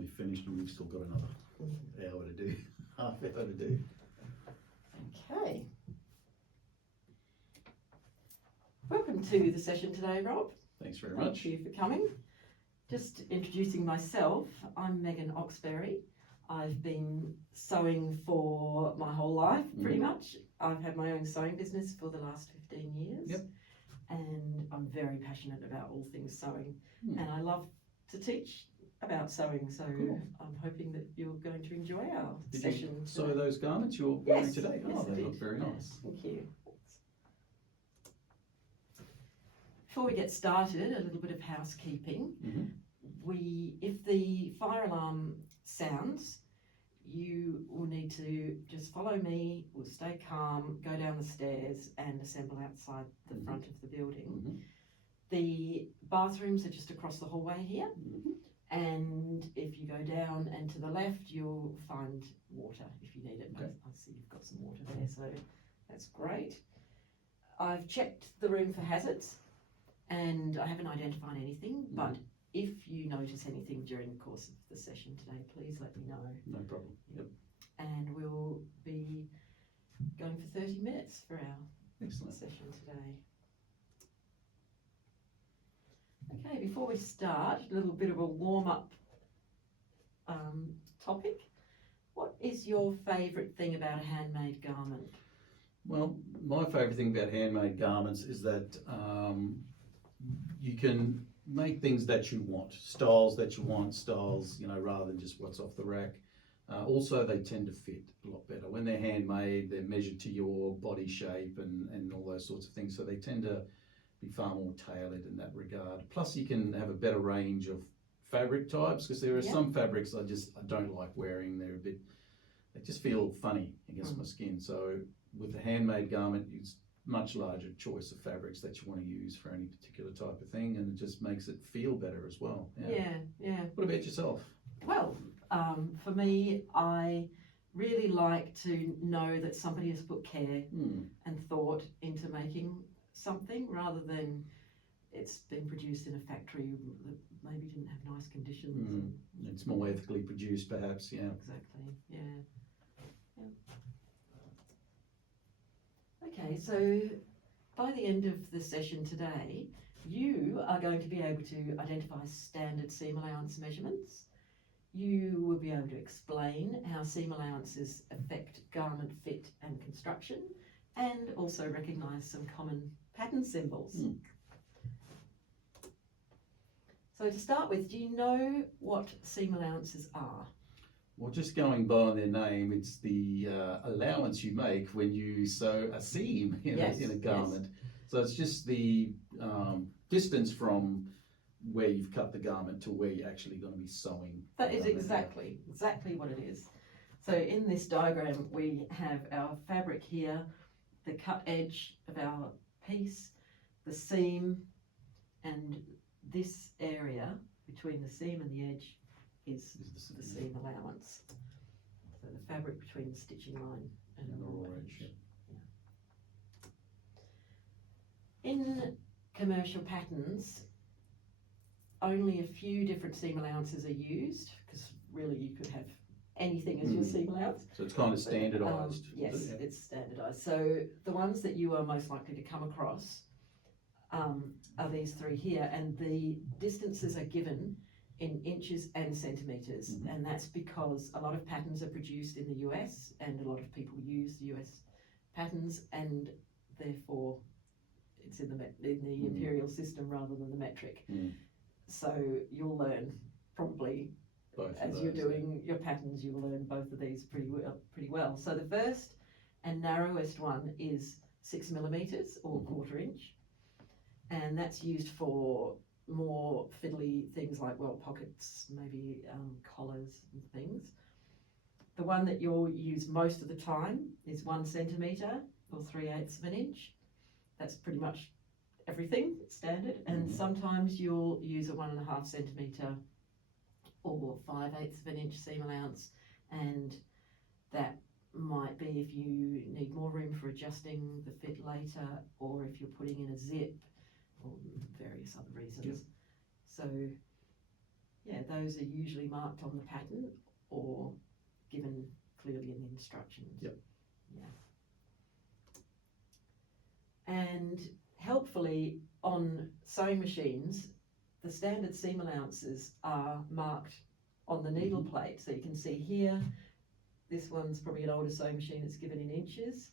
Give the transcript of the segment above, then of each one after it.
nearly finished and we've still got another hour to do, half hour to do. Okay. Welcome to the session today, Rob. Thanks very Thank much. you for coming. Just introducing myself, I'm Megan Oxberry. I've been sewing for my whole life, pretty much. I've had my own sewing business for the last 15 years. Yep. And I'm very passionate about all things sewing. And I love to teach about sewing, so Cool. I'm hoping that you're going to enjoy our Did session. you sew those garments you're Yes, wearing today? yes, Oh, I they did. look very nice. Thank you. Before we get started, a little bit of housekeeping. If the fire alarm sounds, you will need to just follow me, we'll stay calm, go down the stairs and assemble outside the front of the building. The bathrooms are just across the hallway here, and if you go down and to the left you'll find water if you need it. Okay. I see you've got some water there, so that's great. I've checked the room for hazards and I haven't identified anything, but if you notice anything during the course of the session today, please let me know. No problem. Yep. And we'll be going for 30 minutes for our Excellent. session today. Okay, before we start, a little bit of a warm-up topic. What is your favourite thing about a handmade garment? Well, my favourite thing about handmade garments is that you can make things that you want, styles that you want, styles, rather than just what's off the rack. Also, they tend to fit a lot better. When they're handmade, they're measured to your body shape and all those sorts of things. So they tend to be far more tailored in that regard. Plus, you can have a better range of fabric types, because there are some fabrics I don't like wearing. They just feel funny against my skin. So with a handmade garment, it's much larger choice of fabrics that you want to use for any particular type of thing, and it just makes it feel better as well. Yeah. What about yourself? Well, for me, I really like to know that somebody has put care and thought into making something, rather than it's been produced in a factory that maybe didn't have nice conditions. It's more ethically produced, perhaps. Yeah. Exactly. Yeah. Okay, so by the end of the session today, you are going to be able to identify standard seam allowance measurements. You will be able to explain how seam allowances affect garment fit and construction, and also recognise some common pattern symbols. So to start with, do you know what seam allowances are? Well, just going by their name, it's the allowance you make when you sew a seam in a garment. So it's just the distance from where you've cut the garment to where you're actually going to be sewing. That is exactly what it is. So in this diagram, we have our fabric here, the cut edge of our piece, the seam, and this area between the seam and the edge is the seam allowance. So the fabric between the stitching line and the raw edge. In commercial patterns, only a few different seam allowances are used, because really you could have anything as your seam allowance. So it's kind of standardised. Yes, it's standardised. So the ones that you are most likely to come across are these three here, and the distances are given in inches and centimetres, and that's because a lot of patterns are produced in the US and a lot of people use the US patterns, and therefore it's in the imperial system rather than the metric. So you'll learn probably both as you're doing your patterns, you'll learn both of these pretty well. So the first and narrowest one is 6 millimetres or quarter inch, and that's used for more fiddly things like pockets, maybe collars and things. The one that you'll use most of the time is 1 centimetre or 3/8 of an inch. That's pretty much everything standard, and sometimes you'll use a 1.5 centimetre or 5/8 of an inch seam allowance, and that might be if you need more room for adjusting the fit later, or if you're putting in a zip, or various other reasons. So yeah, those are usually marked on the pattern or given clearly in the instructions. Yep. Yeah. And helpfully on sewing machines, the standard seam allowances are marked on the needle plate. So you can see here, this one's probably an older sewing machine, it's given in inches.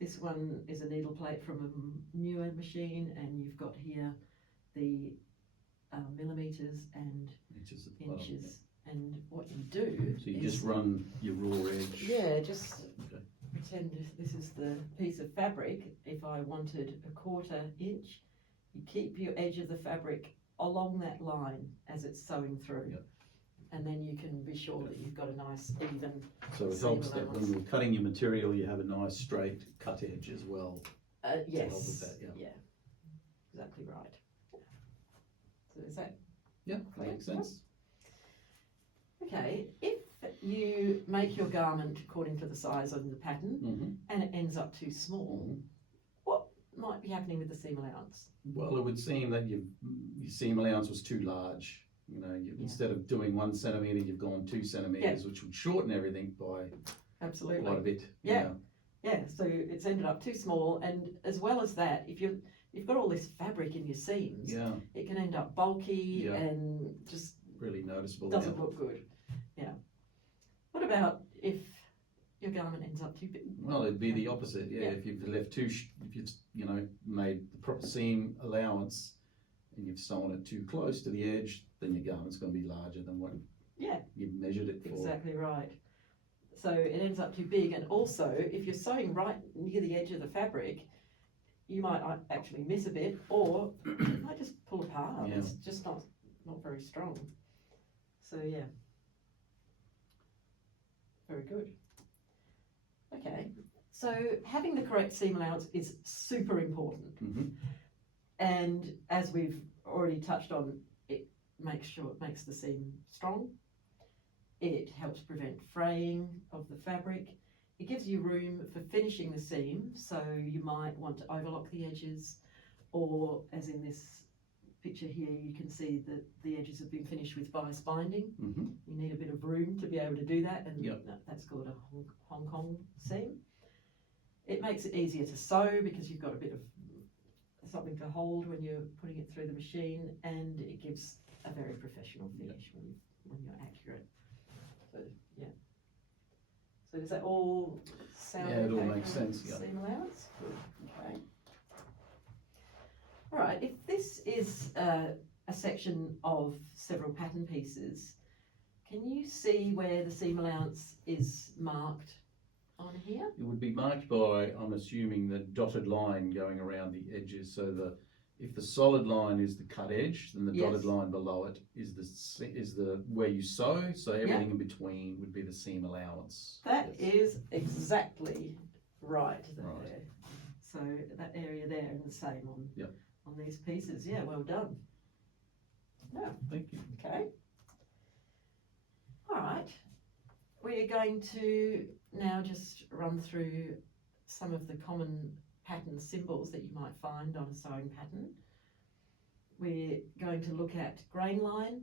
This one is a needle plate from a newer machine, and you've got here the millimetres and Inches at the bottom, inches. And what you do So you is, just run your raw edge. yeah, just Okay. pretend this is the piece of fabric. If I wanted a 1/4 inch, you keep your edge of the fabric along that line as it's sewing through. Yep. And then you can be sure that you've got a nice even, So it seam helps that when allowance. you're cutting your material, you have a nice straight cut edge as well. yes, help with that, yeah. exactly right. So is that Yeah, clear? makes sense. Okay, if you make your garment according to the size of the pattern hmm and it ends up too small, what might be happening with the seam allowance? Well, it would seem that your seam allowance was too large. You know, instead of doing 1 centimetre, you've gone 2 centimetres, which would shorten everything by Absolutely. quite a bit. Yeah. Yeah, so it's ended up too small, and as well as that, if you've got all this fabric in your seams, Yeah, it can end up bulky Yeah. and just really noticeable. doesn't yeah. look good. Yeah. What about if your garment ends up too big? Well, it'd be the opposite. Yeah, Yeah. if you've left if you've made the proper seam allowance and you've sewn it too close to the edge, then your garment's going to be larger than what Yeah. you've measured it for. Exactly right. So it ends up too big, and also if you're sewing right near the edge of the fabric, you might actually miss a bit, or it might just pull apart. Yeah. It's just not very strong. So yeah, very good. Okay, so having the correct seam allowance is super important, hmm and as we've already touched on, it makes the seam strong. It helps prevent fraying of the fabric. It gives you room for finishing the seam, so you might want to overlock the edges, or as in this picture here, you can see that the edges have been finished with bias binding. hmm You need a bit of room to be able to do that, and Yep. that's called a Hong Kong seam. It makes it easier to sew because you've got a bit of something to hold when you're putting it through the machine, and it gives a very professional finish when you're accurate. So yeah. So does that all sound Yeah, it all okay makes for sense, yeah. seam allowance? Good. Okay. All right. If this is a section of several pattern pieces, can you see where the seam allowance is marked on here? It would be marked by, I'm assuming, the dotted line going around the edges. So if the solid line is the cut edge, then the Yes. dotted line below it is the where you sew. So everything in between would be the seam allowance. That Yes. is exactly right there. Right. So that area there and the same on Yep. on these pieces. Yeah, well done. Yeah, Thank you. okay. All right. We're going to now just run through some of the common pattern symbols that you might find on a sewing pattern. We're going to look at grain line,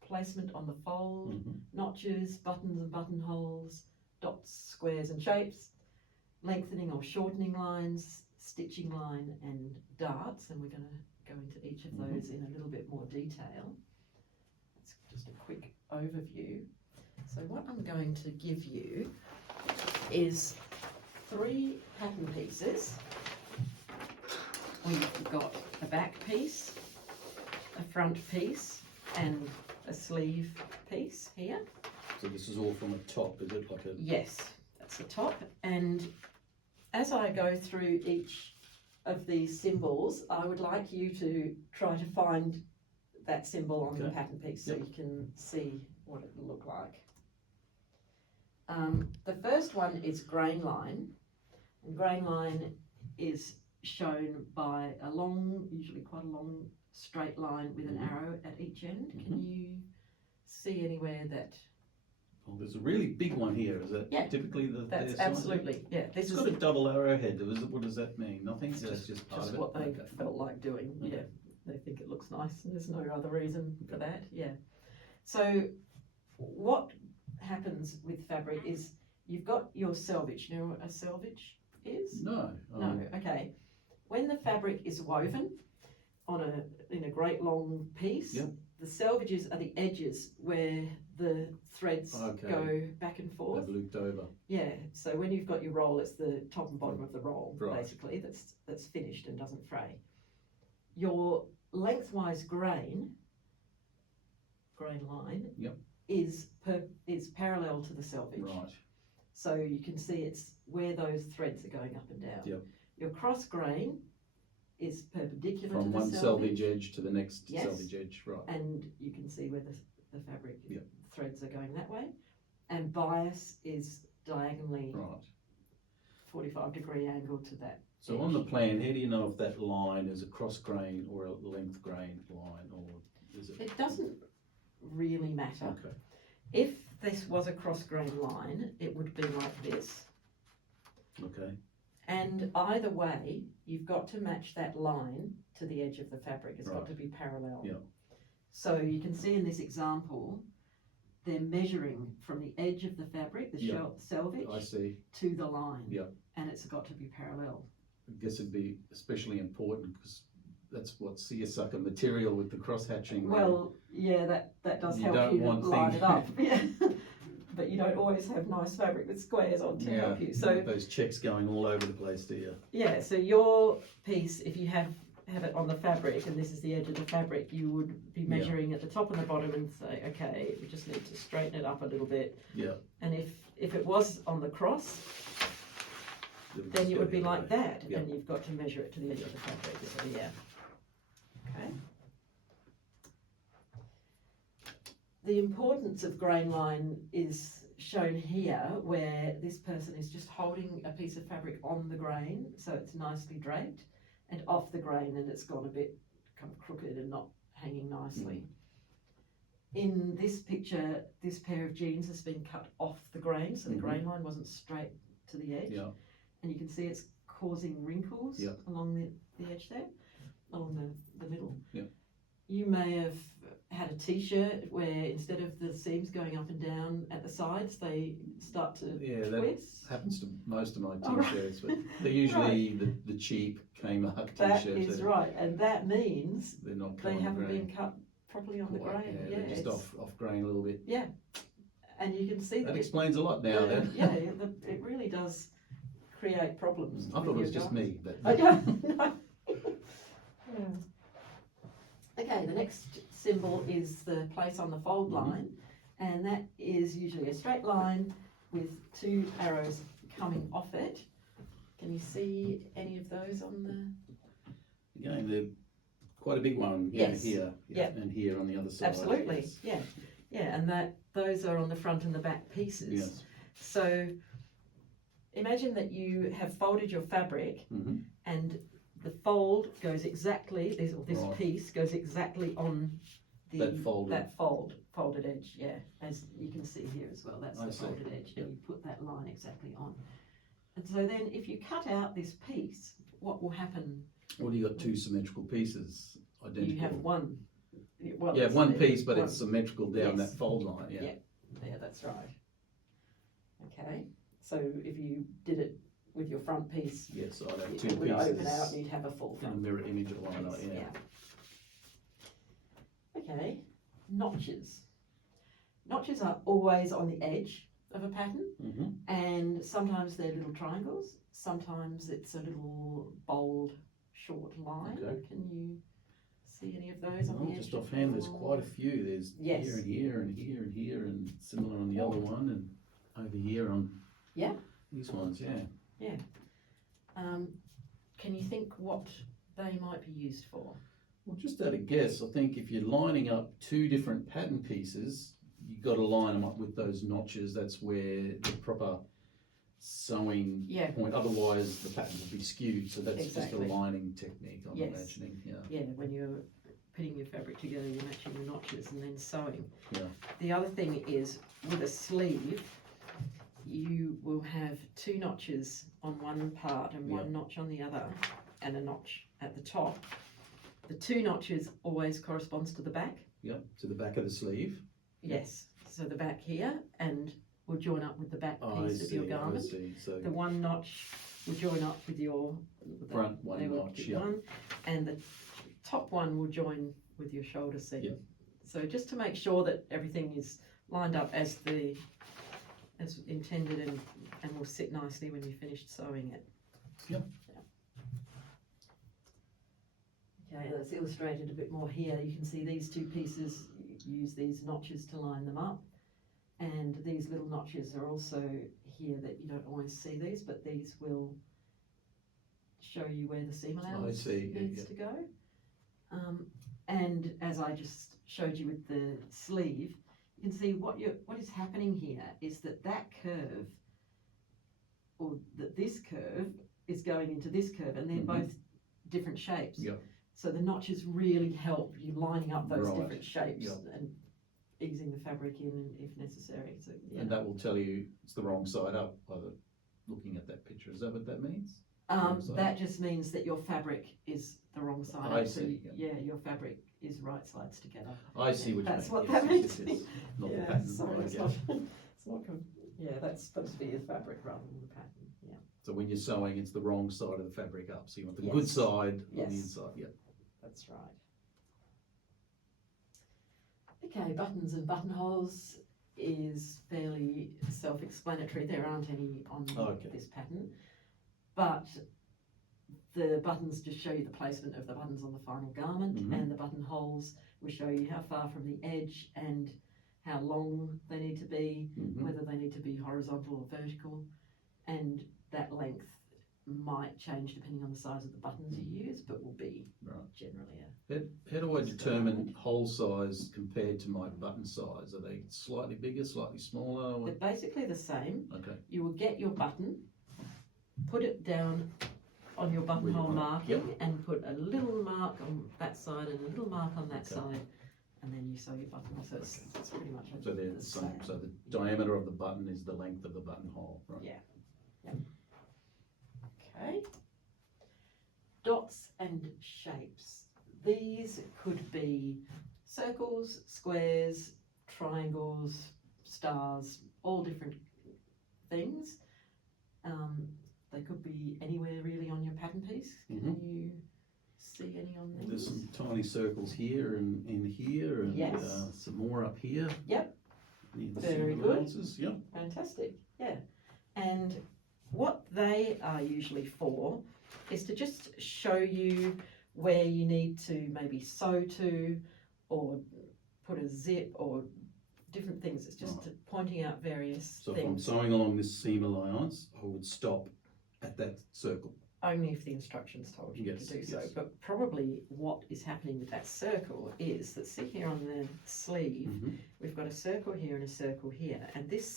placement on the fold, Mhm. notches, buttons and buttonholes, dots, squares and shapes, lengthening or shortening lines, stitching line and darts, and we're going to go into each of those in a little bit more detail. That's just a quick overview. So what I'm going to give you is 3 pattern pieces. We've got a back piece, a front piece, and a sleeve piece here. So this is all from a top, is it? Like a Yes, that's the top. And as I go through each of these symbols, I would like you to try to find that symbol on the Okay. pattern piece so Yep. you can see what it will look like. The first one is grain line. And grain line is shown by a long, usually quite a long straight line with an Mhm. arrow at each end. Can you see anywhere that? Oh, there's a really big one here. Is that Yeah. typically the? That's their size? absolutely, yeah. This It's is got a double arrowhead. What does that mean? Nothing. It's That's just part of it. what they Okay. felt like doing. Okay. Yeah, they think it looks nice, and there's no other reason for that. Yeah. So what happens with fabric is you've got your selvage. You know what a selvage is? No. No, okay. When the fabric is woven in a great long piece, Yep. the selvages are the edges where the threads Okay. go back and forth. They've looped over. Yeah, so when you've got your roll, it's the top and bottom of the roll, Right. basically, that's finished and doesn't fray. Your lengthwise grain line Yep. is parallel to the selvage. Right. So you can see it's where those threads are going up and down. Yep. Your cross grain is perpendicular From to the one selvage edge to the next Yes. selvage edge. Right. and you can see where the fabric Yep. threads are going that way. And bias is diagonally Right. 45-degree angle to that. So on the plan, how do you know if that line is a cross grain or a length grain line, or is it? It doesn't really matter. Okay. If this was a cross grain line, it would be like this. Okay. And either way, you've got to match that line to the edge of the fabric. It's got Right. to be parallel. Yeah. So you can see in this example, they're measuring from the edge of the fabric, the Yeah. selvage, I see. to the line. Yeah. And it's got to be parallel. I guess it'd be especially important because that's what seersucker material with the cross hatching. Well, yeah, that does You help don't you to want line things- it up. Yeah. But you don't always have nice fabric with squares on to help you. So those checks going all over the place, do you? yeah, so your piece, if you have it on the fabric and this is the edge of the fabric, you would be Yeah. measuring at the top and the bottom and say, okay, we just need to straighten it up a little bit. Yeah. And if it was on the cross, then it would be like that, Yeah. and you've got to measure it to the edge of the fabric. So yeah. Okay. The importance of grain line is shown here, where this person is just holding a piece of fabric on the grain, so it's nicely draped, and off the grain, and it's gone a bit kind of crooked and not hanging nicely. In this picture, this pair of jeans has been cut off the grain, so the Mhm. grain line wasn't straight to the edge. Yeah. And you can see it's causing wrinkles Yeah. along the edge there, along the middle. Yeah. You may have had a t-shirt where instead of the seams going up and down at the sides, they start to Yeah, that twist. happens to most of my Oh, right. t-shirts, but they're usually the cheap Kmart That t-shirts. is right, and that means They're not cut they on the haven't grain. been cut properly on the Quite, grain. yeah, Yeah, they're just it's- off grain a little bit. and you can see That that explains a lot now. Then it really does create problems. I thought it with was your just garments. me. But I don't know. Okay, the next symbol is the place on the fold Mhm. line, and that is usually a straight line with two arrows coming off it. Can you see any of those on the? again, they're quite a big one. Yeah, Yes. here, Yeah. and here on the other side. Absolutely, Yes. yeah, and those are on the front and the back pieces. Yes. So imagine that you have folded your fabric hmm and the fold goes exactly, this Right. piece goes exactly on the, That folded. folded edge, yeah, as you can see here as well, that's I the see. folded edge, and you put that line exactly on. And so then if you cut out this piece, what will happen? Well, you got two symmetrical pieces, identical. You have one. Well, you have it's one the- piece, but one. it's symmetrical down Yes. that fold line. Yeah. Yeah. Yeah, that's right. Okay, so if you did it with your front piece, Yes, I'd have it two would open out pieces and you'd have a full in a front mirror image of one another. piece, Yeah. Okay, notches. Notches are always on the edge of a pattern, hmm and sometimes they're little triangles, sometimes it's a little bold, short line. Okay. Can you see any of those on Well, the edge? just of offhand, there's your- quite a few. There's Yes. here and here and here and here, and similar on the other one, and over here on Yeah. these ones. Yeah. Can you think what they might be used for? Well, just at a guess, I think if you're lining up two different pattern pieces, you've got to line them up with those notches. That's where the proper sewing Yeah. point. Otherwise, the pattern will be skewed. So that's Exactly. just a lining technique, I'm Yes. imagining. Yeah. Yeah, when you're putting your fabric together, you're matching the notches and then sewing. Yeah. The other thing is, with a sleeve, you will have two notches on one part and one notch on the other, and a notch at the top. The two notches always corresponds to the back. Yep. To the back of the sleeve. Yes, so the back here, and will join up with the back I piece of see, your I garment. see, so The one notch will join up with your front one they will notch, keep yeah. one, and the top one will join with your shoulder seam. Yeah. So just to make sure that everything is lined up as intended and will sit nicely when you've finished sewing it. Yep. Yeah. Okay, that's illustrated a bit more here. You can see these two pieces use these notches to line them up. And these little notches are also here that you don't always see these, but these will show you where the seam allowance see, yeah, needs yeah. to go. And as I just showed you with the sleeve, you can see what is happening here is that curve, or that this curve is going into this curve, and they're Mhm. both different shapes. Yep. So the notches really help you lining up those Right, different shapes yep. and easing the fabric in if necessary. So yeah. And that will tell you it's the wrong side up by looking at that picture. Is that what that means? wrong side? That just means that your fabric is the wrong side I up. So see, your fabric is right sides together. I see what That's you mean. what that means. Not the Yeah, pattern. sorry, I it's get not, it. it's not, yeah, that's supposed to be the fabric rather than the pattern, yeah. So when you're sewing, it's the wrong side of the fabric up. So you want the Yes. good side on Yes. the inside. Yeah. That's right. Okay, buttons and buttonholes is fairly self-explanatory. There aren't any on Okay. this pattern, but the buttons just show you the placement of the buttons on the final garment, Mhm. and the buttonholes will show you how far from the edge and how long they need to be, Mhm. whether they need to be horizontal or vertical, and that length might change depending on the size of the buttons you use, but will be Right. generally a How do I determine hole size compared to my button size? Are they slightly bigger, slightly smaller? They're basically the same. Okay. You will get your button, put it down on your buttonhole With your marking, yep. and put a little mark on that side and a little mark on that Okay. side, and then you sew your button. So it's pretty much So they're the same. So the diameter of the button is the length of the buttonhole, right? Yeah. Yep. Okay. Dots and shapes. These could be circles, squares, triangles, stars, all different things. They could be anywhere really on your pattern piece. Can you see any on these? There's some tiny circles here and in here, and Yes. some more up here. Yep. Near the Very seam good. allowances, Yep. Fantastic, yeah. And what they are usually for is to just show you where you need to maybe sew to, or put a zip, or different things. It's just pointing out various So if I'm things. sewing along this seam allowance, I would stop at that circle. Only if the instructions told you Yes, to do so. yes. But probably what is happening with that circle is that, see here on the sleeve, Mhm. we've got a circle here and a circle here, and this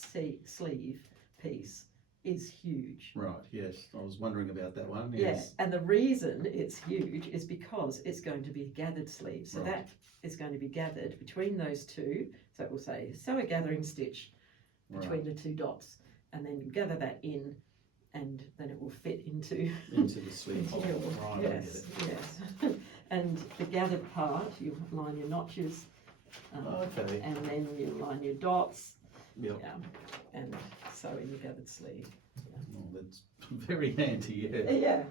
sleeve piece is huge. Right, yes. I was wondering about that one, Yeah, yes. and the reason it's huge is because it's going to be a gathered sleeve. So Right. that is going to be gathered between those two. So it will say, sew a gathering stitch between the two dots, and then you gather that in, and then it will fit into Into the sleeve into hole. your, Right, yes, I get it. yes. And the gathered part, you line your notches, Okay, and then you line your dots, yep. and sew in your gathered sleeve. Well, that's very handy, yeah. Yeah,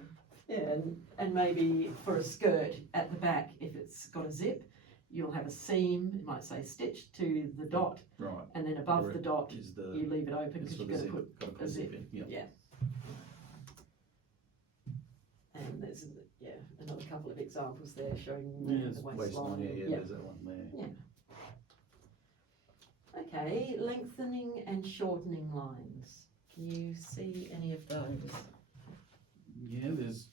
yeah, and maybe for a skirt at the back, if it's got a zip, you'll have a seam, it might say stitched to the dot, Right. and then above the dot, Is you the, leave it open is because for you're the going to zip, put gotta put a a zip zip. in, yeah. Yeah. And there's, another couple of examples there showing Yeah, it's the waistline, yeah, Yeah. there's that one there. Okay, lengthening and shortening lines. Can you see any of those? Yeah, there's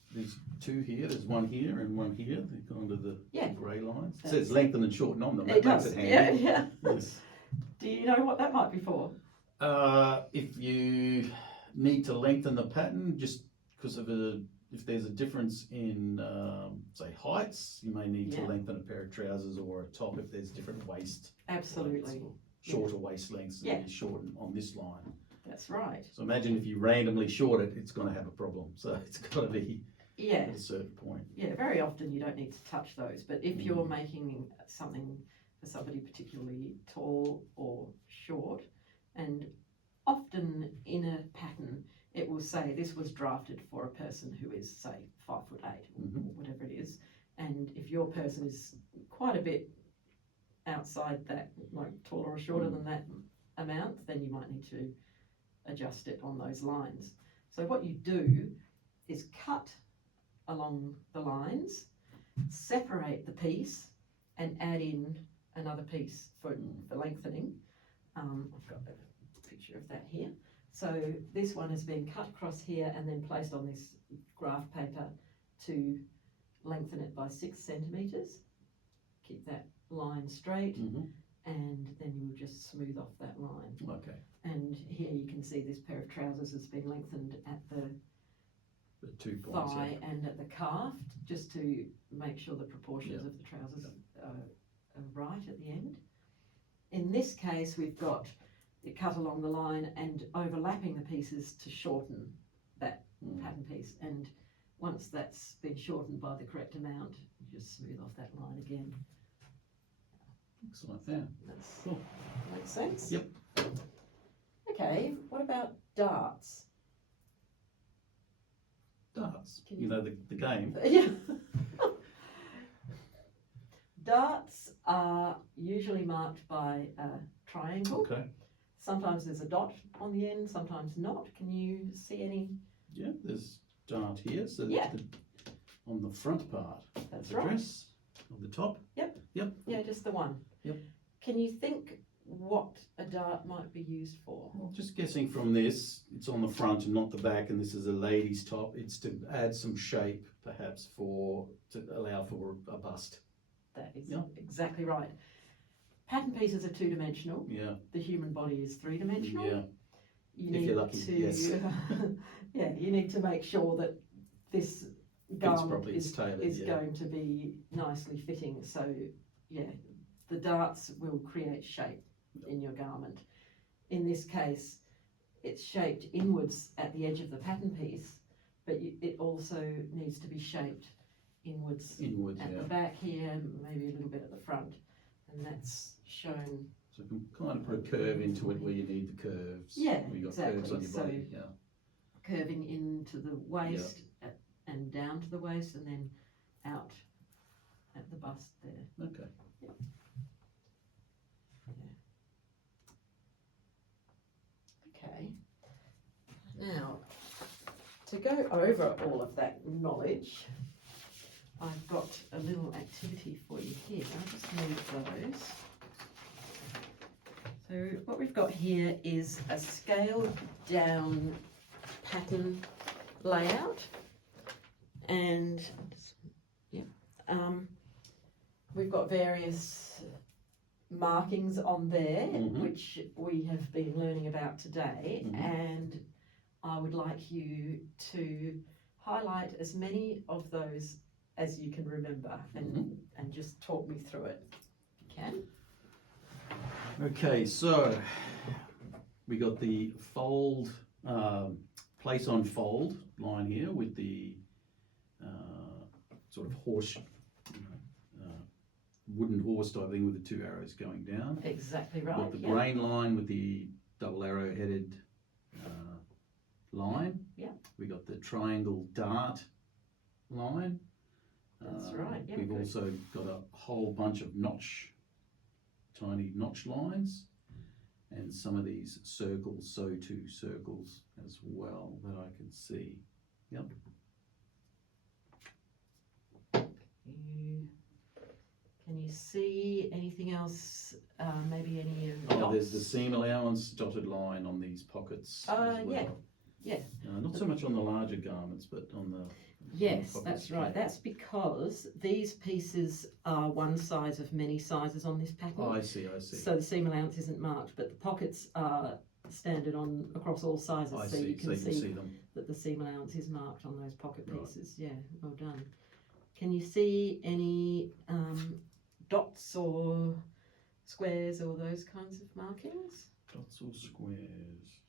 two here, there's one here and one here, they're kind of the Yeah. grey lines. It That's- says lengthen and shorten on them, It that makes does, it yeah, handy. yeah. Yes. Do you know what that might be for? If you need to lengthen the pattern, just because of if there's a difference in, say, heights, you may need to Yeah. lengthen a pair of trousers or a top if there's different waist. Absolutely, lengths or shorter waist lengths, Yeah. and you shorten on this line. that's right. So imagine if you randomly short it, it's going to have a problem. So it's got to be Yeah, at a certain point. yeah, very often you don't need to touch those, but if you're making something somebody particularly tall or short, and often in a pattern it will say this was drafted for a person who is, say, 5'8" or whatever it is, and if your person is quite a bit outside that, like taller or shorter than that amount, then you might need to adjust it on those lines. So what you do is cut along the lines, separate the piece, and add in another piece for lengthening. I've got a picture of that here. So this one has been cut across here and then placed on this graph paper to lengthen it by 6 centimetres. Keep that line straight, and then you'll just smooth off that line. Okay. And here you can see this pair of trousers has been lengthened at the 2 points. thigh and at the calf, just to make sure the proportions of the trousers are right at the end. In this case, we've got it cut along the line and overlapping the pieces to shorten that pattern piece. And once that's been shortened by the correct amount, you just smooth off that line again. Excellent. Yeah. That's Cool. makes sense. Yep. Okay. What about darts? Darts. Can You know the game. Yeah. Darts are usually marked by a triangle. Okay. Sometimes there's a dot on the end, sometimes not. Can you see any? Yeah. There's dart here. So Yeah. on the front part That's of the right. dress, on the top. Yeah, just the one. Yep. Can you think what a dart might be used for? Well, just guessing from this, it's on the front and not the back, and this is a lady's top. It's to add some shape, perhaps, to allow for a bust. That is Yeah. exactly right. Pattern pieces are 2-dimensional. Yeah. The human body is 3-dimensional. Yeah. You If need you're lucky, to, yes. yeah, you need to make sure that this Fits garment properly. It's tailored. is Yeah. going to be nicely fitting. So, yeah, the darts will create shape in your garment. In this case, it's shaped inwards at the edge of the pattern piece, but it also needs to be shaped inwards Inwards. at Yeah. the back here, maybe a little bit at the front, and that's shown. So you can kind of put a curve into it where you need the curves. Yeah, where you got exactly. curves on your So- body. Yeah. Curving into the waist and down to the waist, and then out at the bust there. Okay. Okay. Now, to go over all of that knowledge, I've got a little activity for you here. I'll just move those. So what we've got here is a scaled down pattern layout, and we've got various markings on there, which we have been learning about today, and I would like you to highlight as many of those as you can remember, and just talk me through it. You can? Okay, so we got the fold, place on fold line here with the sort of horse, wooden horse type thing with the 2 arrows going down. Exactly We've right. got the yeah. grain line with the double arrow headed line. Yeah. We got the triangle dart line. That's right, yeah, We've good. also got a whole bunch of tiny notch lines, and some of these circles, circles as well that I can see. Yep. Can you see anything else? Maybe any of the Oh, dots? there's the seam allowance dotted line on these pockets as well. yeah. Not so much on the larger garments, but on the Yes, pockets, that's right. yeah. That's because these pieces are one size of many sizes on this pattern. Oh, I see. So the seam allowance isn't marked, but the pockets are standard across all sizes. I so see. you can see them. that the seam allowance is marked on those pocket Right. pieces. Yeah, well done. Can you see any dots or squares or those kinds of markings? Dots or squares.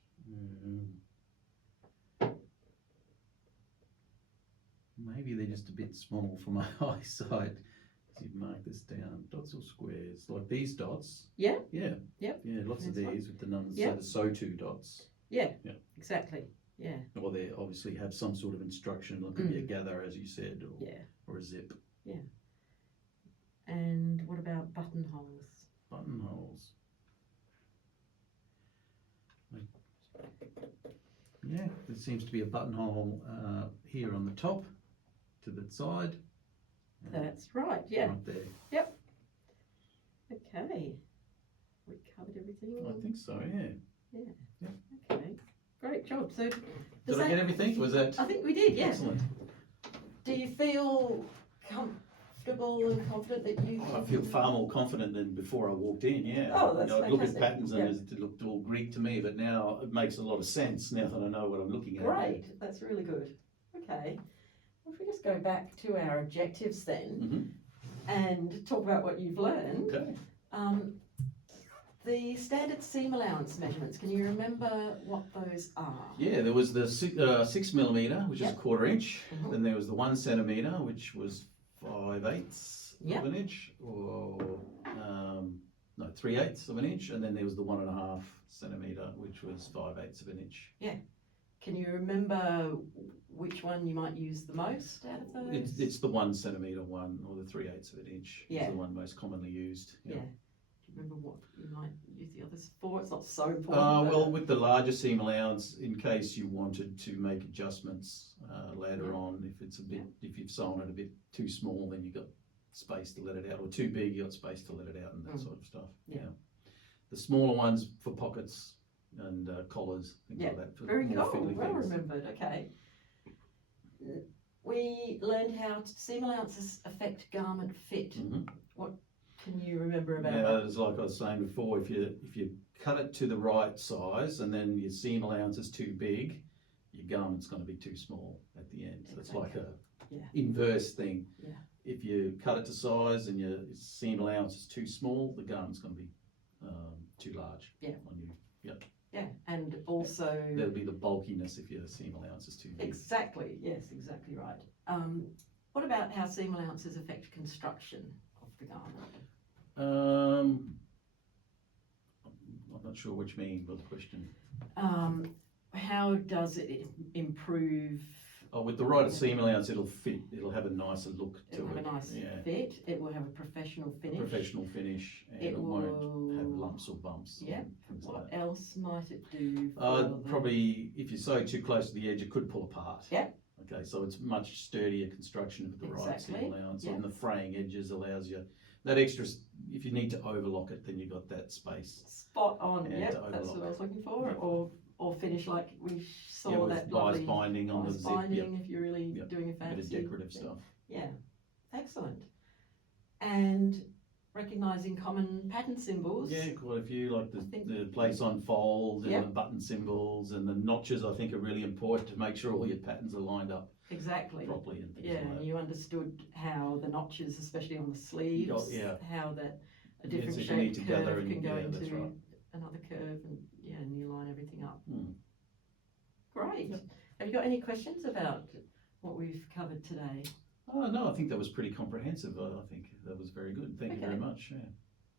Maybe they're just a bit small for my eyesight. So you mark this down, dots or squares, like these dots. Yeah. Yeah. Yep. Yeah, lots of That's these with the numbers. Yep. So the SO2 dots. Yeah. Yeah. Exactly. Yeah. Or they obviously have some sort of instruction. It could be a gather, as you said, or, Yeah. or a zip. And what about buttonholes? Buttonholes. Yeah, there seems to be a buttonhole here on the top to the side. That's right. Yeah. Right there. Okay. We covered everything. I think so, yeah. Okay. Great job. So, Did I get everything? Was that I think we did. Yes. excellent? Do you feel comfortable and confident that you? I feel far more confident than before I walked in, yeah. Oh, that's I'd look at fantastic. patterns and Yeah. it looked all Greek to me, but now it makes a lot of sense now that I know what I'm looking at. Great. That's really good. Okay. Well, if we just go back to our objectives then and talk about what you've learned. Okay. The standard seam allowance measurements, can you remember what those are? Yeah, there was the 6mm, which is a Yep. 1/4 inch. Mhm. Then there was the 1 centimetre, which was 5/8 Yep. of an inch, or no, 3/8 of an inch. And then there was the 1.5 centimetre, which was 5/8 of an inch. Can you remember which one you might use the most out of those? It's the 1 centimetre one, or the 3/8 of an inch. Yeah. Is the one most commonly used. Yeah. Do you remember what you might use the others for? It's not so important. but- Well, with the larger seam allowance, in case you wanted to make adjustments later on, if it's a bit, if you've sewn it a bit too small, then you've got space to let it out, or too big, you've got space to let it out, and that sort of stuff. Yeah. The smaller ones for pockets and collars, things Yeah, like that. For Very more cool, fiddly well things. remembered, okay. We learned how seam allowances affect garment fit. Mhm. What can you remember about Yeah, that? it's like I was saying before, if you cut it to the right size and then your seam allowance is too big, your garment's going to be too small at the end. So it's like a Yeah. inverse thing. Yeah. If you cut it to size and your seam allowance is too small, the garment's going to be too large Yeah. on you. Yeah, and also, There'll be the bulkiness if your seam allowance is too big. exactly, yes, exactly right. What about how seam allowances affect construction of the garment? I'm not sure which meaning was the question. How does it improve? Oh, with the right seam allowance, it'll fit. It'll have a nicer look to It'll it. have a nice Yeah. fit, it will have a professional finish. Professional finish, and It it won't have will- lumps or bumps. Yeah. and things like What that. else might it do? for the- Probably if you sew too close to the edge, it could pull apart. Yeah. Okay, so it's much sturdier construction with the right seam Exactly, allowance, yeah. and the fraying edges allows you that extra. If you need to overlock it, then you've got that space. Spot on, Yeah, yep, to that's what I was looking for, Yeah. or finish like we saw Yeah, with that bias lovely binding on the bias zip. Yeah, binding if you're really Yep. doing a bit of fancy. decorative thing. stuff. Yeah, excellent. And recognising common pattern symbols. Yeah, quite a few, like I think- the place on fold and Yep. the button symbols and the notches. I think are really important to make sure all your patterns are lined up Exactly. properly and things Yeah, like and that. you understood how the notches, especially on the sleeves, Oh, yeah. how that a Yeah, different so if you need shaped to gather curve and- can go yeah, that's into right. another curve, and you line everything up. Hmm. Great. Yep. Have you got any questions about what we've covered today? Oh, no, I think that was pretty comprehensive. I think that was very good. Thank you very Okay. much. Yeah.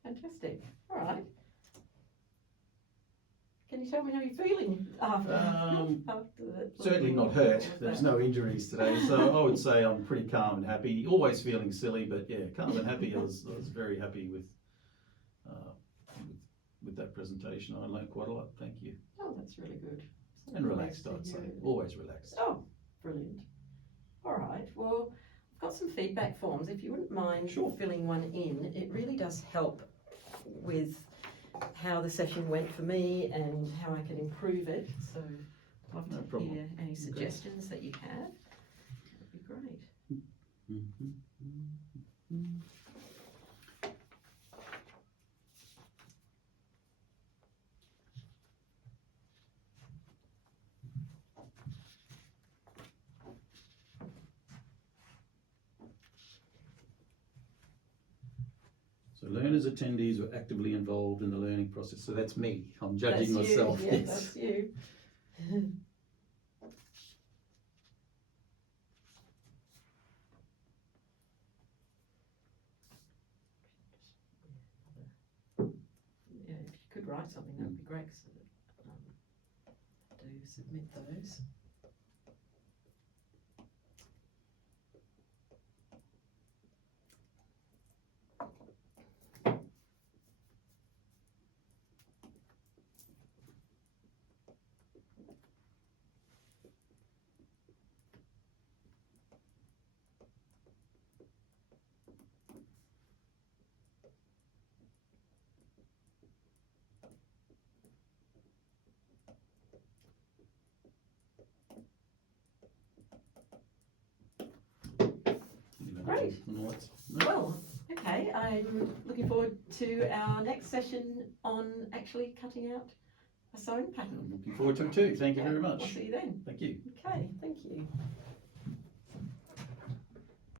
Fantastic. All right. Can you tell me how you're feeling after, after that? Certainly not hurt. There's no injuries today, so I would say I'm pretty calm and happy. Always feeling silly, but yeah, calm and happy. I was very happy with that presentation. I learned quite a lot. Thank you. Oh, that's really good. So And nice relaxed, to I'd say. hear it. Always relaxed. Oh, brilliant. All right. Well, I've got some feedback forms. If you wouldn't mind Sure. filling one in, it really does help with how the session went for me and how I can improve it. So I'd love No to problem. hear any suggestions that you have. That'd be great. So learners, attendees were actively involved in the learning process. So that's me. I'm judging That's myself. You. Yeah, that's you. write something, that would be great. So that, do submit those. Great. Well, okay, I'm looking forward to our next session on actually cutting out a sewing pattern. I'm looking forward to it too. Thank you very I'll much. see you then. Thank you. Okay, thank you.